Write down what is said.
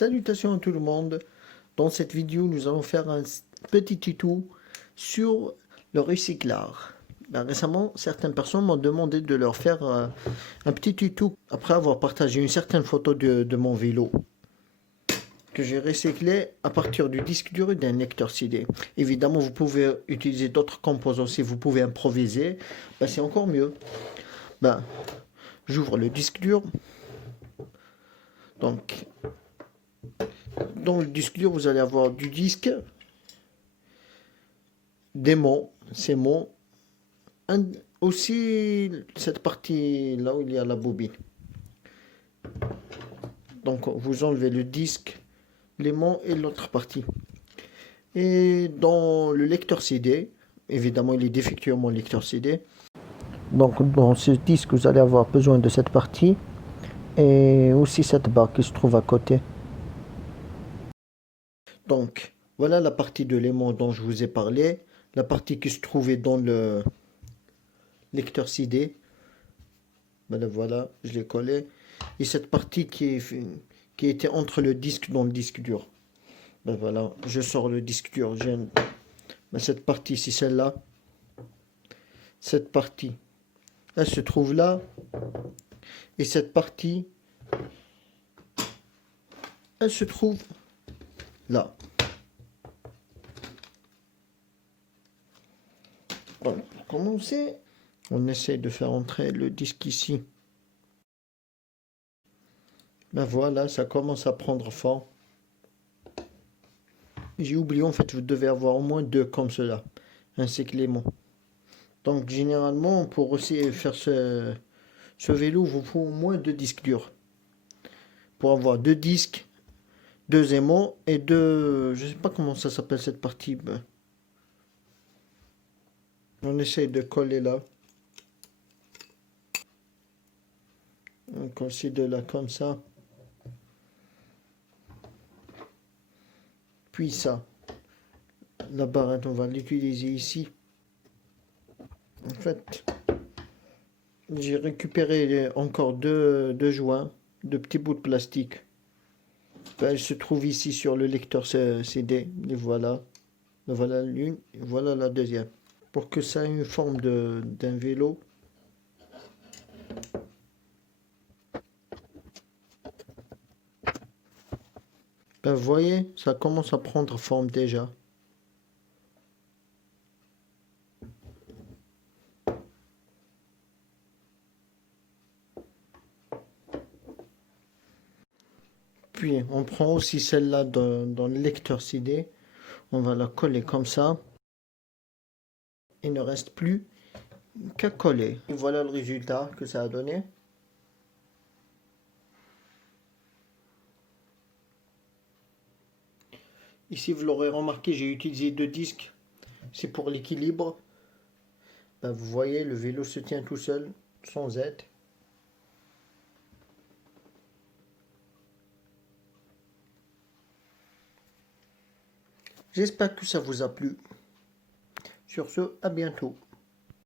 Salutations à tout le monde. Dans cette vidéo, nous allons faire un petit tuto sur le recyclage. Récemment, certaines personnes m'ont demandé de leur faire un petit tuto après avoir partagé une certaine photo de mon vélo que j'ai recyclé à partir du disque dur et d'un lecteur CD. Évidemment, vous pouvez utiliser d'autres composants si vous pouvez improviser. C'est encore mieux. J'ouvre le disque dur. Donc, dans le disque dur, vous allez avoir du disque, des mots, ces mots, aussi cette partie là où il y a la bobine. Donc vous enlevez le disque, les mots et l'autre partie. Et dans le lecteur CD, évidemment il est défectueux mon lecteur CD. Donc dans ce disque vous allez avoir besoin de cette partie et aussi cette barre qui se trouve à côté. Donc voilà la partie de l'aimant dont je vous ai parlé, la partie qui se trouvait dans le lecteur CD. Voilà, je l'ai collé. Et cette partie qui était entre le disque dans le disque dur. Voilà, je sors le disque dur. Cette partie, c'est celle-là. Cette partie, elle se trouve là. Et cette partie, elle se trouve là. Donc, pour commencer, on essaie de faire entrer le disque ici. Voilà, ça commence à prendre forme. J'ai oublié, en fait, vous devez avoir au moins deux comme cela, ainsi que l'aimant. Donc, généralement, pour aussi faire ce vélo, il vous faut au moins deux disques durs. Pour avoir deux disques, deux aimants et deux... Je sais pas comment ça s'appelle cette partie. On essaye de coller là. On colle ces deux là comme ça. Puis ça. La barrette, on va l'utiliser ici. En fait, j'ai récupéré encore deux joints, deux petits bouts de plastique. Elle se trouve ici sur le lecteur CD. Et voilà. Voilà l'une, et voilà la deuxième. Pour que ça ait une forme d'un vélo. Vous voyez, ça commence à prendre forme déjà. Puis on prend aussi celle-là dans le lecteur CD. On va la coller comme ça. Il ne reste plus qu'à coller. Et voilà le résultat que ça a donné. Ici, vous l'aurez remarqué, j'ai utilisé deux disques. C'est pour l'équilibre. Vous voyez, le vélo se tient tout seul, sans aide. J'espère que ça vous a plu. Sur ce, à bientôt.